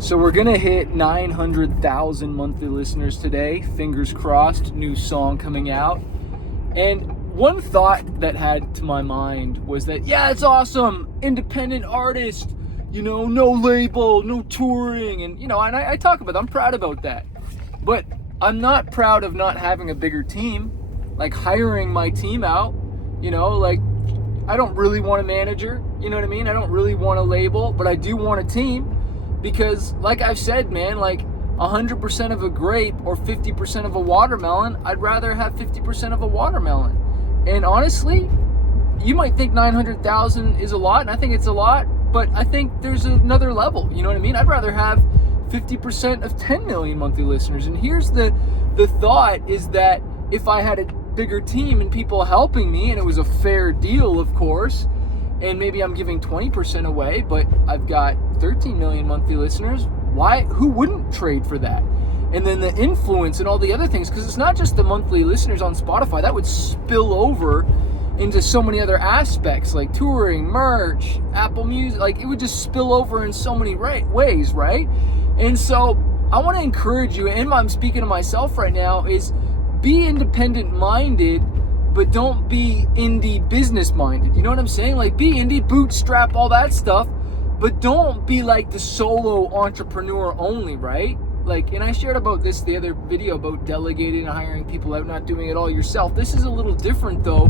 So we're going to hit 900,000 monthly listeners today. Fingers crossed, new song coming out. And one thought that had to my mind was that, yeah, it's awesome. Independent artist, no label, no touring. And, and I talk about that. I'm proud about that. But I'm not proud of not having a bigger team, like hiring my team out, I don't really want a manager, you know what I mean? I don't really want a label, but I do want a team because like I've said, man, 100% of a grape or 50% of a watermelon, I'd rather have 50% of a watermelon. And honestly, you might think 900,000 is a lot, and I think it's a lot, but I think there's another level, you know what I mean? I'd rather have 50% of 10 million monthly listeners. And here's the thought is that if I had a bigger team and people helping me, and it was a fair deal, of course, and maybe I'm giving 20% away, but I've got 13 million monthly listeners, who wouldn't trade for that? And then the influence and all the other things, because it's not just the monthly listeners on Spotify, that would spill over into so many other aspects, like touring, merch, Apple Music, it would just spill over in so many ways, right? And so I want to encourage you, and I'm speaking to myself right now, is be independent minded, but don't be indie business minded. You know what I'm saying? Be indie, bootstrap, all that stuff, but don't be like the solo entrepreneur only, right? And I shared about this the other video about delegating and hiring people out, not doing it all yourself. This is a little different though,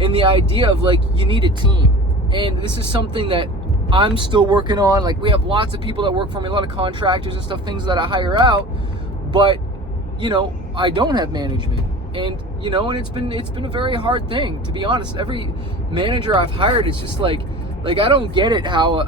in the idea of you need a team. And this is something that I'm still working on. We have lots of people that work for me, a lot of contractors and stuff, things that I hire out, but I don't have management. And and it's been a very hard thing, to be honest. Every manager I've hired is just I don't get it how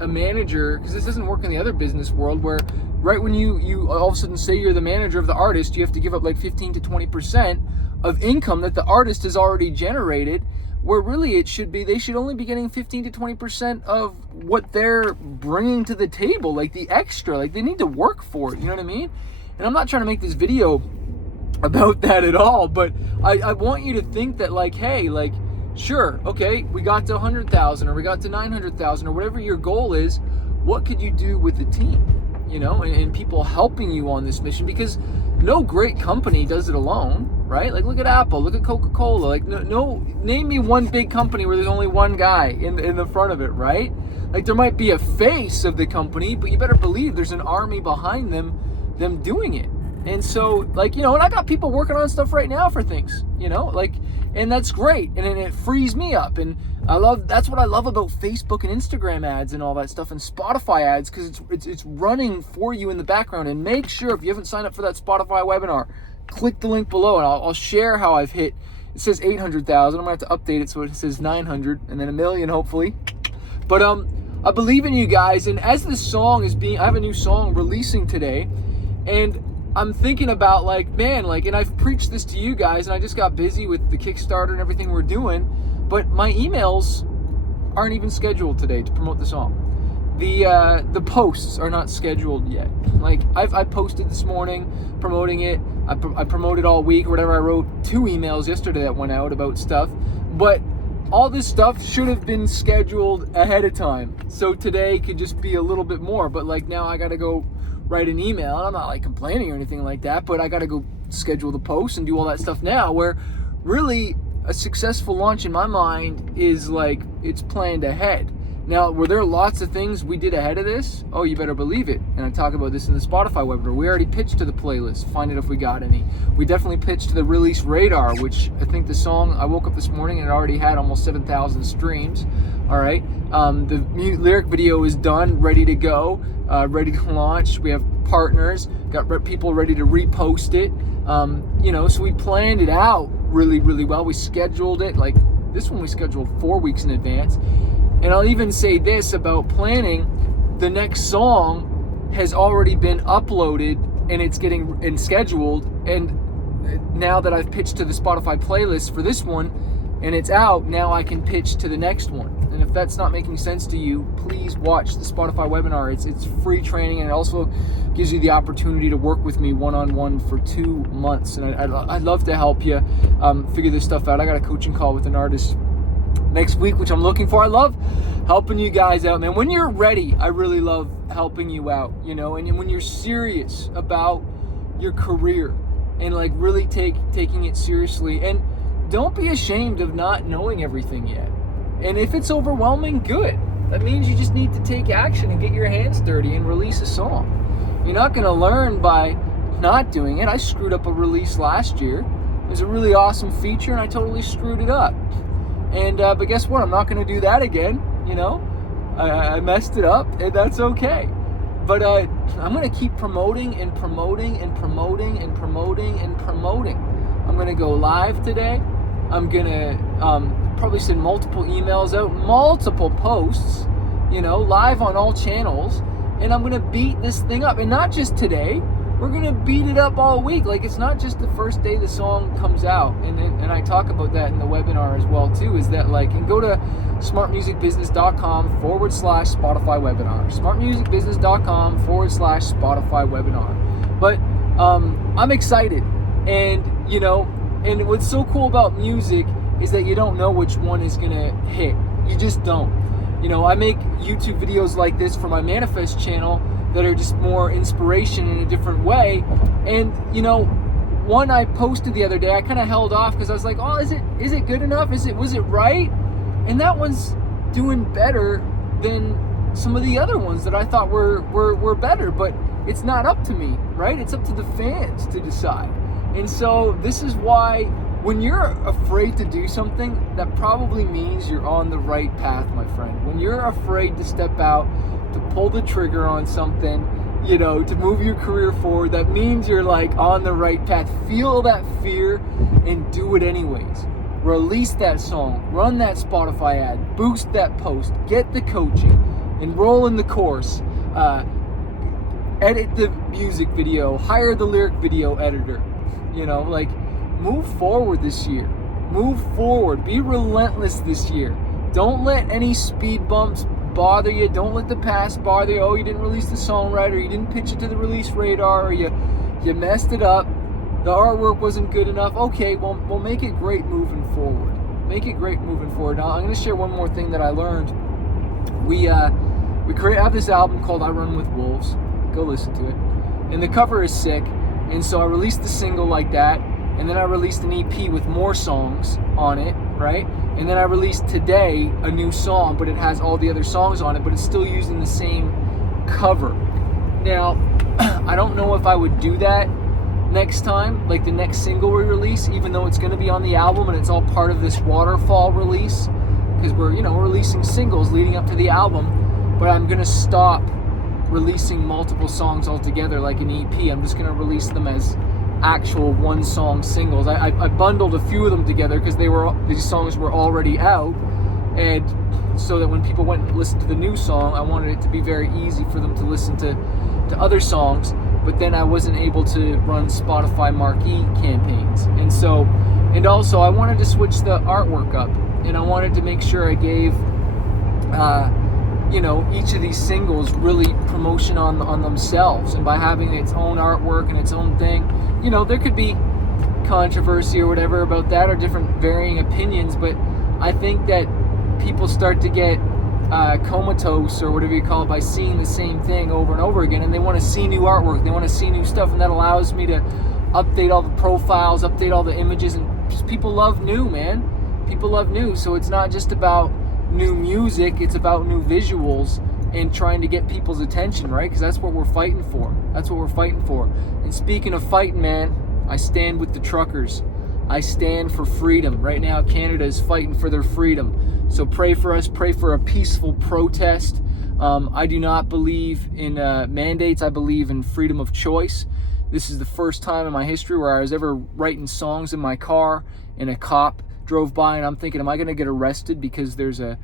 a manager, because this doesn't work in the other business world, where right when you all of a sudden say you're the manager of the artist, you have to give up 15 to 20% of income that the artist has already generated, where really it should be, they should only be getting 15 to 20% of what they're bringing to the table, the extra, they need to work for it, you know what I mean? And I'm not trying to make this video about that at all, but I want you to think that hey, sure, okay, we got to 100,000 or we got to 900,000 or whatever your goal is, what could you do with the team, and people helping you on this mission? Because no great company does it alone, right? Look at Apple, look at Coca-Cola, no, name me one big company where there's only one guy in the front of it, right? There might be a face of the company, but you better believe there's an army behind them doing it. And so, and I got people working on stuff right now for things, and that's great. And it frees me up. And that's what I love about Facebook and Instagram ads and all that stuff, and Spotify ads, because it's running for you in the background. And make sure, if you haven't signed up for that Spotify webinar, click the link below and I'll share how I've hit, it says 800,000. I'm gonna have to update it so it says 900 and then 1 million, hopefully. But I believe in you guys. And as this song I have a new song releasing today, and I'm thinking about and I've preached this to you guys, and I just got busy with the Kickstarter and everything we're doing, but my emails aren't even scheduled today to promote the song. The posts are not scheduled yet. I posted this morning promoting it. I promoted all week or whatever. I wrote 2 emails yesterday that went out about stuff, but all this stuff should have been scheduled ahead of time. So today could just be a little bit more, but now I got to go write an email. I'm not complaining or anything like that, but I got to go schedule the post and do all that stuff now, where really a successful launch in my mind is it's planned ahead. Now, were there lots of things we did ahead of this? Oh, you better believe it. And I talk about this in the Spotify webinar. We already pitched to the playlist, find it if we got any. We definitely pitched to the release radar, which I think the song, I woke up this morning and it already had almost 7,000 streams. All right. The lyric video is done, ready to go, ready to launch. We have partners, got people ready to repost it. So we planned it out really, really well. We scheduled it, this one we scheduled 4 weeks in advance. And I'll even say this about planning: the next song has already been uploaded and it's getting scheduled. And now that I've pitched to the Spotify playlist for this one and it's out, now I can pitch to the next one. And if that's not making sense to you, please watch the Spotify webinar. It's free training, and it also gives you the opportunity to work with me one-on-one for 2 months. And I'd love to help you figure this stuff out. I got a coaching call with an artist next week, which I'm looking for. I love helping you guys out, man. When you're ready, I really love helping you out, and when you're serious about your career and like really taking it seriously. And don't be ashamed of not knowing everything yet. And if it's overwhelming, good. That means you just need to take action and get your hands dirty and release a song. You're not going to learn by not doing it. I screwed up a release last year. It was a really awesome feature, and I totally screwed it up. And but guess what? I'm not going to do that again. I messed it up, and that's okay. But I'm going to keep promoting and promoting and promoting and promoting and promoting. I'm going to go live today. I'm going to probably send multiple emails out, multiple posts, live on all channels. And I'm going to beat this thing up. And not just today. We're going to beat it up all week. Like, it's not just the first day the song comes out. And I talk about that in the webinar as well, too, is that, like, and go to smartmusicbusiness.com/Spotify webinar. smartmusicbusiness.com/Spotify webinar. But I'm excited. And, and what's so cool about music is that you don't know which one is going to hit. You just don't. I make YouTube videos like this for my Manifest channel that are just more inspiration in a different way. And, one I posted the other day, I kind of held off because I was like, oh, is it good enough? Was it right? And that one's doing better than some of the other ones that I thought were better, but it's not up to me, right? It's up to the fans to decide. And so this is why when you're afraid to do something, that probably means you're on the right path, my friend. When you're afraid to step out, to pull the trigger on something, to move your career forward, that means you're like on the right path. Feel that fear and do it anyways. Release that song, run that Spotify ad, boost that post, get the coaching, enroll in the course, edit the music video, hire the lyric video editor, move forward this year. Move forward. Be relentless this year. Don't let any speed bumps bother you. Don't let the past bother you. Oh, you didn't release the song right, or you didn't pitch it to the release radar, or you messed it up. The artwork wasn't good enough. Okay, well, we'll make it great moving forward. Make it great moving forward. Now, I'm going to share one more thing that I learned. We have this album called I Run With Wolves. Go listen to it. And the cover is sick. And so I released the single like that. And then I released an EP with more songs on it, right? And then I released today a new song, but it has all the other songs on it, but it's still using the same cover. Now, I don't know if I would do that next time, like the next single we release, even though it's going to be on the album and it's all part of this waterfall release, because we're releasing singles leading up to the album. But I'm going to stop releasing multiple songs altogether like an EP. I'm just going to release them as actual one song singles. I bundled a few of them together because these songs were already out, and so that when people went and listened to the new song, I wanted it to be very easy for them to listen to other songs. But then I wasn't able to run Spotify marquee campaigns, and also I wanted to switch the artwork up, and I wanted to make sure I gave each of these singles really promotion on themselves. And by having its own artwork and its own thing, there could be controversy or whatever about that, or different varying opinions, but I think that people start to get comatose or whatever you call it by seeing the same thing over and over again, and they want to see new artwork, they want to see new stuff, and that allows me to update all the profiles, update all the images, and just people love new, man. People love new, so it's not just about new music, it's about new visuals and trying to get people's attention, right? Because that's what we're fighting for. And speaking of fighting, man, I stand with the truckers. I stand for freedom. Right now, Canada is fighting for their freedom. So pray for us. Pray for a peaceful protest. I do not believe in mandates. I believe in freedom of choice. This is the first time in my history where I was ever writing songs in my car and a cop drove by, and I'm thinking, am I going to get arrested because there's a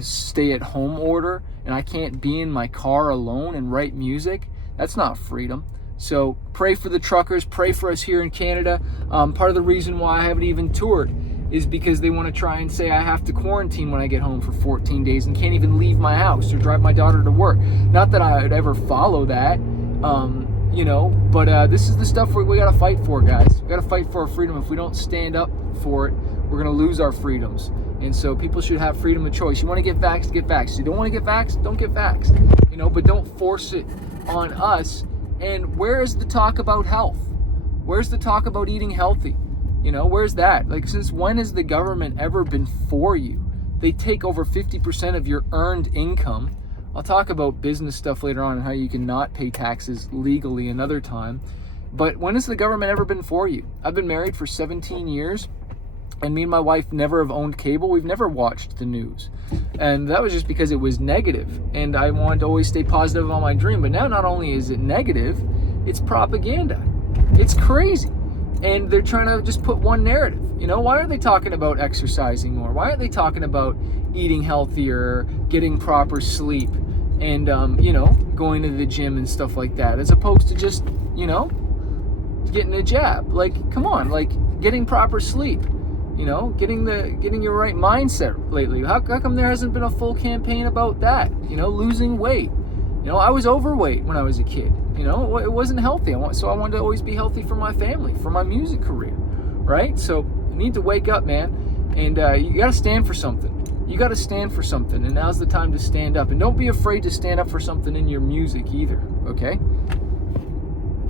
stay-at-home order and I can't be in my car alone and write music? That's not freedom. So pray for the truckers, pray for us here in Canada. Part of the reason why I haven't even toured is because they want to try and say I have to quarantine when I get home for 14 days and can't even leave my house or drive my daughter to work. Not that I would ever follow that, but this is the stuff we got to fight for, guys. We got to fight for our freedom. If we don't stand up for it, we're going to lose our freedoms. And so people should have freedom of choice. You want to get vaxxed, get vaxxed. You don't want to get vaxxed, don't get vaxxed. But don't force it on us. And where is the talk about health? Where's the talk about eating healthy? Where's that? Like, since when has the government ever been for you? They take over 50% of your earned income. I'll talk about business stuff later on and how you can not pay taxes legally another time. But when has the government ever been for you? I've been married for 17 years, and me and my wife never have owned cable. We've never watched the news. And that was just because it was negative, and I wanted to always stay positive on my dream. But now not only is it negative, it's propaganda. It's crazy. And they're trying to just put one narrative. Why are they talking about exercising more? Why aren't they talking about eating healthier, getting proper sleep, and, going to the gym and stuff like that, as opposed to just, getting a jab? Like, come on, like getting proper sleep, getting your right mindset lately. How come there hasn't been a full campaign about that? Losing weight. I was overweight when I was a kid. It wasn't healthy. So I wanted to always be healthy for my family, for my music career, right? So you need to wake up, man, and you got to stand for something. You got to stand for something, and now's the time to stand up. And don't be afraid to stand up for something in your music either, okay?